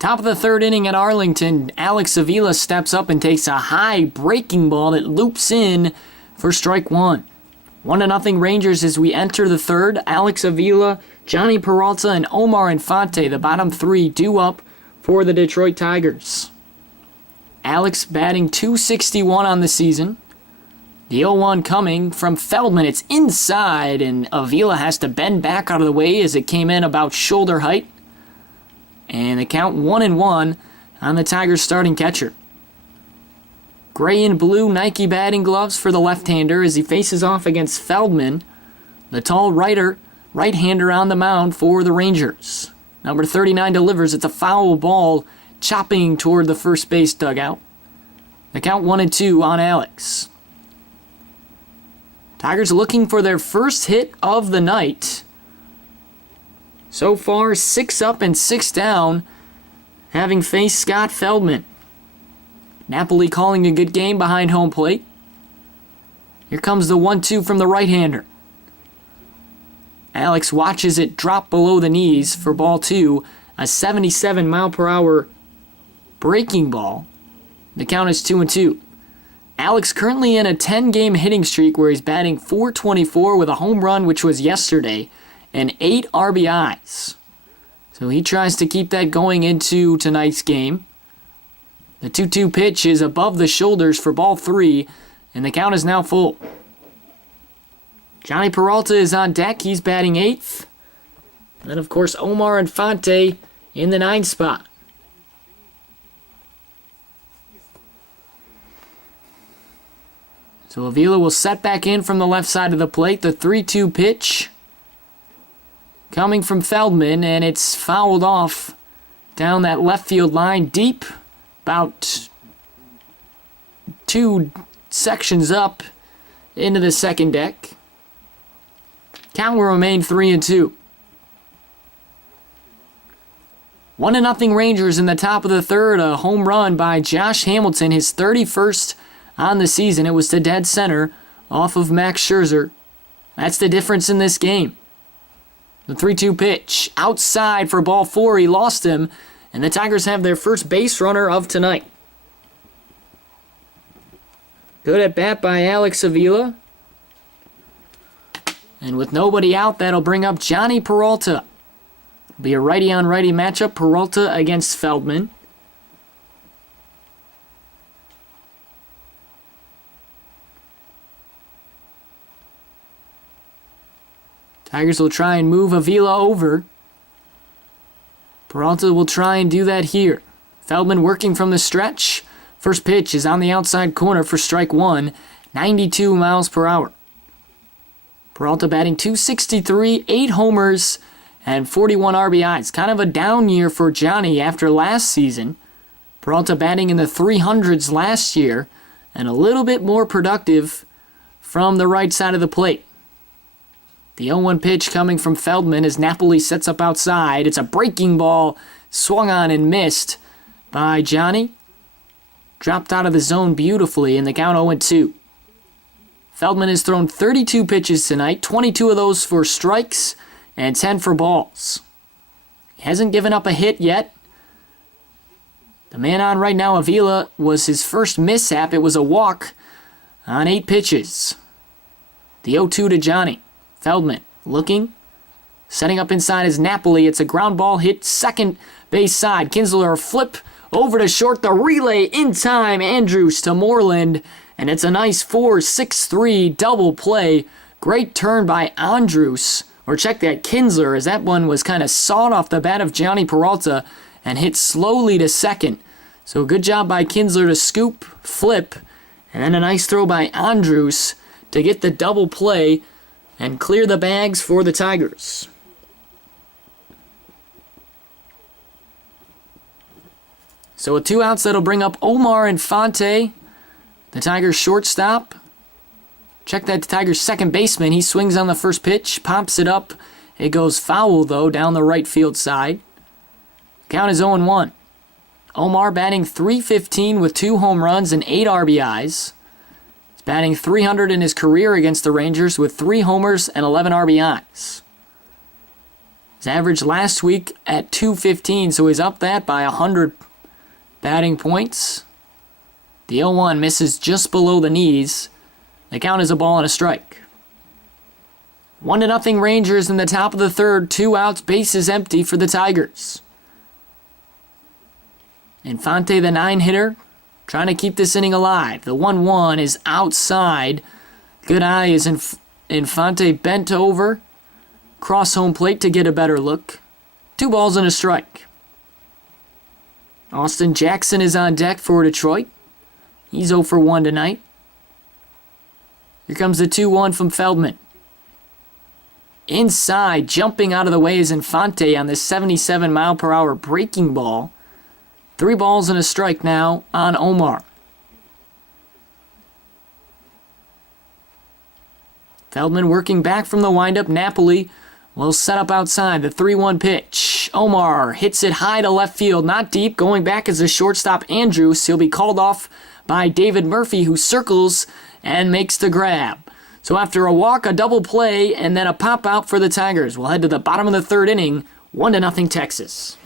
Top of the third inning at Arlington, Alex Avila steps up and takes a high breaking ball that loops in for strike one. 1-0 Rangers as we enter the third. Alex Avila, Johnny Peralta, and Omar Infante, the bottom three, due up for the Detroit Tigers. Alex batting .261 on the season. The 0-1 coming from Feldman. It's inside, and Avila has to bend back out of the way as it came in about shoulder height. And the count 1-1 on the Tigers' starting catcher. Gray and blue Nike batting gloves for the left-hander as he faces off against Feldman, the tall right-hander on the mound for the Rangers. Number 39 delivers. It's a foul ball chopping toward the first base dugout. The count 1-2 on Alex. Tigers looking for their first hit of the night. So far, 6 up and 6 down, having faced Scott Feldman. Napoli calling a good game behind home plate. Here comes the 1-2 from the right-hander. Alex watches it drop below the knees for ball 2, a 77-mile-per-hour breaking ball. The count is 2-2. Alex currently in a 10-game hitting streak where he's batting .424 with a home run, which was yesterday, and 8 RBIs. So he tries to keep that going into tonight's game. The 2-2 pitch is above the shoulders for ball 3, and the count is now full. Johnny Peralta is on deck. He's batting 8th. And then, of course, Omar Infante in the 9 spot. So Avila will set back in from the left side of the plate. The 3-2 pitch coming from Feldman, and it's fouled off down that left field line deep, about 2 sections up into the second deck. Count will remain 3-2. 1-0 Rangers in the top of the third. A home run by Josh Hamilton, his 31st on the season. It was to dead center off of Max Scherzer. That's the difference in this game. The 3-2 pitch outside for ball 4. He lost him, and the Tigers have their first base runner of tonight. Good at bat by Alex Avila. And with nobody out, that'll bring up Johnny Peralta. It'll be a righty-on-righty matchup. Peralta against Feldman. Tigers will try and move Avila over. Peralta will try and do that here. Feldman working from the stretch. First pitch is on the outside corner for strike 1, 92 miles per hour. Peralta batting .263, 8 homers, and 41 RBIs. Kind of a down year for Johnny after last season. Peralta batting in the 300s last year, and a little bit more productive from the right side of the plate. The 0-1 pitch coming from Feldman as Napoli sets up outside. It's a breaking ball, swung on and missed by Johnny. Dropped out of the zone beautifully, and the count 0-2. Feldman has thrown 32 pitches tonight, 22 of those for strikes and 10 for balls. He hasn't given up a hit yet. The man on right now, Avila, was his first mishap. It was a walk on 8 pitches. The 0-2 to Johnny. Feldman looking, setting up inside his Napoli. It's a ground ball hit second base side. Kinsler flip over to short. The relay in time. Andrews to Moreland. And it's a nice 4-6-3 double play. Great turn by Andrews. Or check that, Kinsler, as that one was kind of sawed off the bat of Johnny Peralta and hit slowly to second. So good job by Kinsler to scoop, flip, and then a nice throw by Andrews to get the double play and clear the bags for the Tigers. So with 2 outs, that'll bring up Omar Infante, the Tigers shortstop. Check that, the Tigers second baseman. He swings on the first pitch, pops it up. It goes foul, though, down the right field side. Count is 0-1. Omar batting .315 with 2 home runs and 8 RBIs. He's batting .300 in his career against the Rangers with 3 homers and 11 RBIs. His average last week at 215, so he's up that by 100 batting points. The 0-1 misses just below the knees. The count is a ball and a strike. 1-0 Rangers in the top of the third. 2 outs, bases empty for the Tigers. Infante, the 9-hitter, trying to keep this inning alive. The 1-1 is outside. Good eye is Infante bent over. Cross home plate to get a better look. 2 balls and a strike. Austin Jackson is on deck for Detroit. He's 0 for 1 tonight. Here comes the 2-1 from Feldman. Inside, jumping out of the way is Infante on this 77-mile-per-hour breaking ball. 3 balls and a strike now on Omar. Feldman working back from the windup. Napoli will set up outside. The 3-1 pitch. Omar hits it high to left field, not deep. Going back is the shortstop Andrews. He'll be called off by David Murphy, who circles and makes the grab. So after a walk, a double play, and then a pop out for the Tigers, we'll head to the bottom of the third inning. 1-0 Texas.